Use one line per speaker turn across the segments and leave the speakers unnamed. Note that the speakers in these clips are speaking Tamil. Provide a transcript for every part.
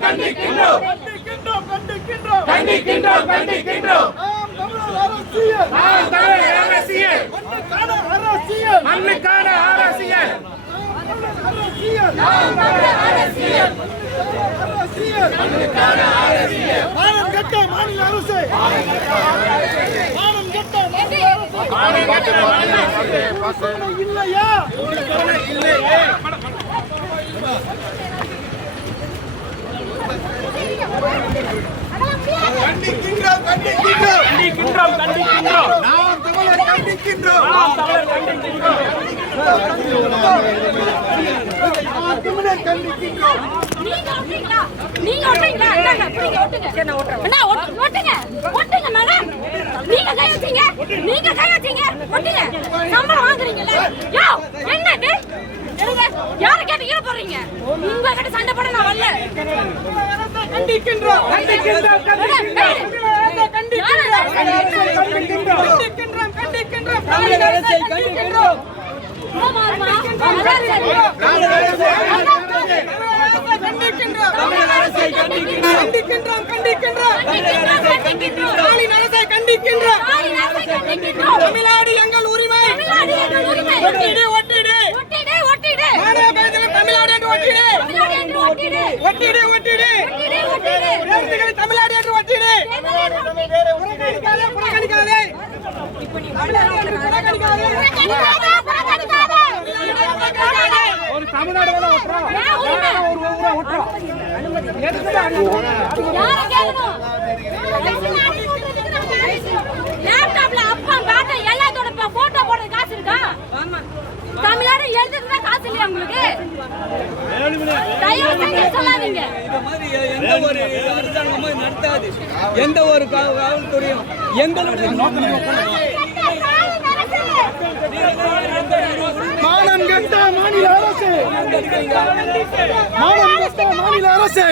கண்டிக்கின்றோம் கண்டிக்கின்றோம்.
கண்டிக்கின்றோம் கண்டிக்கின்றோம்.
கண்டிக்கின்றோம் கண்டிக்கின்றோம்
நாம் தமிழர் அரசியல்
நாம் தமிழர்
மண்ணுக்கான அரசியல்
அரசியல் மண்ணுக்கான அரசியல்
அரசியல்
அரசியல்
அரசியல் மானம் கட்ட மாநில அரசு. மானம் கட்ட மாநில அரசு. இல்லையா
கண்டிக்கின்றோம் கண்டிக்கின்றோம்
கண்டிக்கின்றோம் கண்டிக்கின்றோம்
நாம் தமிழர் கண்டிக்கின்றோம்
நாம் தமிழர் கண்டிக்கின்றோம்
நாம் தமிழர் கண்டிக்கின்றோம்
நீங்க ஓட்டுறீங்களா? நீங்க ஓட்டுறீங்களா? ஓட்டுங்க. அண்ணா, ஓட்டுங்க. ஓட்டுங்க, மேடம். நீங்க கை வச்சீங்க. நீங்க கை வச்சீங்க. ஓட்டுங்க. சம்பளம் யோ, என்னது? சண்டை போட நான் வரல.
கண்டிக்கின்றோம்.
கண்டிக்கின்றோம் கண்டிக்கின்றோம்.
கண்டிக்கின்றோம். கண்டிக்கின்றோம். கண்டிக்கின்றோம். கண்டிக்கின்றோம்.
தமிழக அரசை கண்டிக்கின்றோம்.
கண்டிக்கின்றோம் கண்டிக்கின்றோம்
கண்டிக்கின்றோம், கண்டிக்கின்றோம்.
ஸ்டாலின் அரசை கண்டிக்கின்றோம்
ஸ்டாலின் அரசை கண்டிக்கின்றோம்.
தமிழ்நாடு எங்கள் உரிமை
தமிழ்நாடு எங்கள் உரிமை.
ஒட்டிடு ஒட்டிடு
ஒட்டிடு, ஒட்டிடு.
மாநில பேரில் தமிழ்நாடு என்று ஒட்டிடு
தமிழ்நாடு என்று ஒட்டிடு.
ஒட்டிடு ஒட்டிடு
ஒட்டிடு, ஒட்டிடு.
பேருந்துகளை தமிழ்நாடு என்று ஒட்டிடு புறக்கணிக்காதே
ஒரு தமிழ்நாடு ஒரு ஊரா
காசு இல்லையா உங்களுக்கு தயவு செஞ்சு சொல்லாதீங்க.
இந்த மாதிரி எந்த ஒரு அரசாங்கமும் நடத்தாது. எந்த ஒரு காவல்துறையும் எங்களுடைய
மானம் கெட்ட மாநில அரசு. மானம் கெட்ட மாநில அரசு.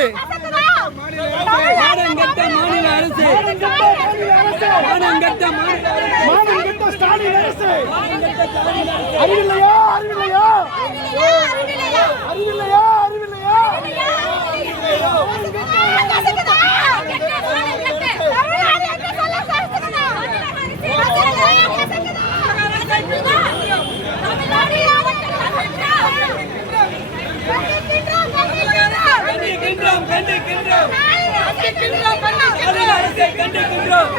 மானம் கெட்ட மாநில அரசு மானம் கெட்ட மாநில அரசு
மானம் கெட்ட ஸ்டாலின் அரசு அறிவில்லையா? அறிவில்லையா? அறிவில்லையா? அறிவில்லையா?
கண்டிக்கின்றோம் கண்டிக்கின்றோம். மாநில அரசை கண்டிக்கின்றோம்.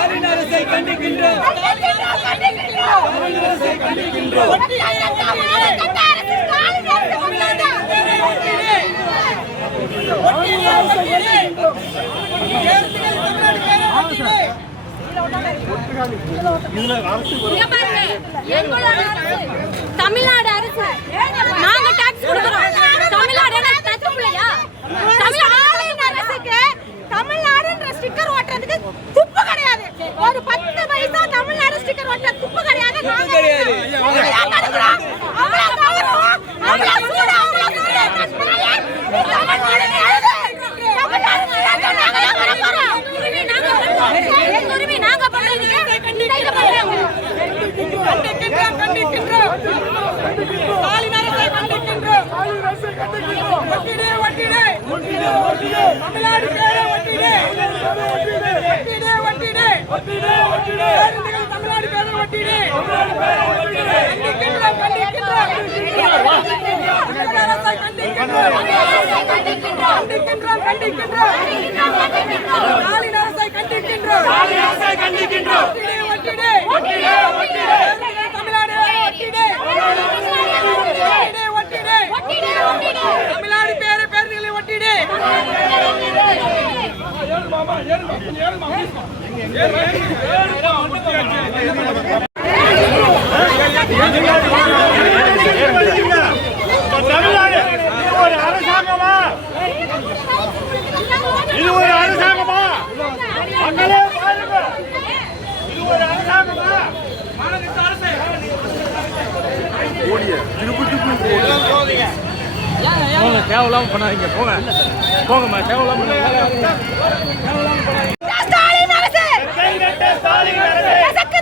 அரசை கண்டிக்கின்றோம். அரசை கண்டிக்கின்றோம்.
தமிழ்நாடு அரசு. தமிழ்நாடு
பேரை ஒட்டிடு ஒட்டிடு ஒட்டிடு பேருந்துகள் தமிழ்நாடு பேரை ஒட்டிடு கண்டிக்கின்றோம் கண்டிக்கின்றோம் தமிழக அரசை கண்டிக்கின்றோம் கண்டிக்கின்றோம் கண்டிக்கின்றோம் ஸ்டாலின் அரசை கண்டிக்கின்றோம் ஒட்டிடு ஒட்டிடு பேருந்துகள் தமிழ்நாடு ஒட்டிடு ஒட்டிடு ஒட்டிடு
ஒட்டிடு, ஒட்டிடு.
தமிழ்நாடு பேரை பேருந்துகளை ஒட்டிடு
தமிழ்நாடு இது ஒரு அரசாங்கமா இது ஒரு அரசாங்கமா மக்களே பாருங்க இது ஒரு அரசாங்கமா போங்க தேவையில்லாம பண்ணாதீங்க போங்க. போங்கம்மா தேவையில்லாம பண்ணாதீங்க.
ஸ்டாலின் அரசு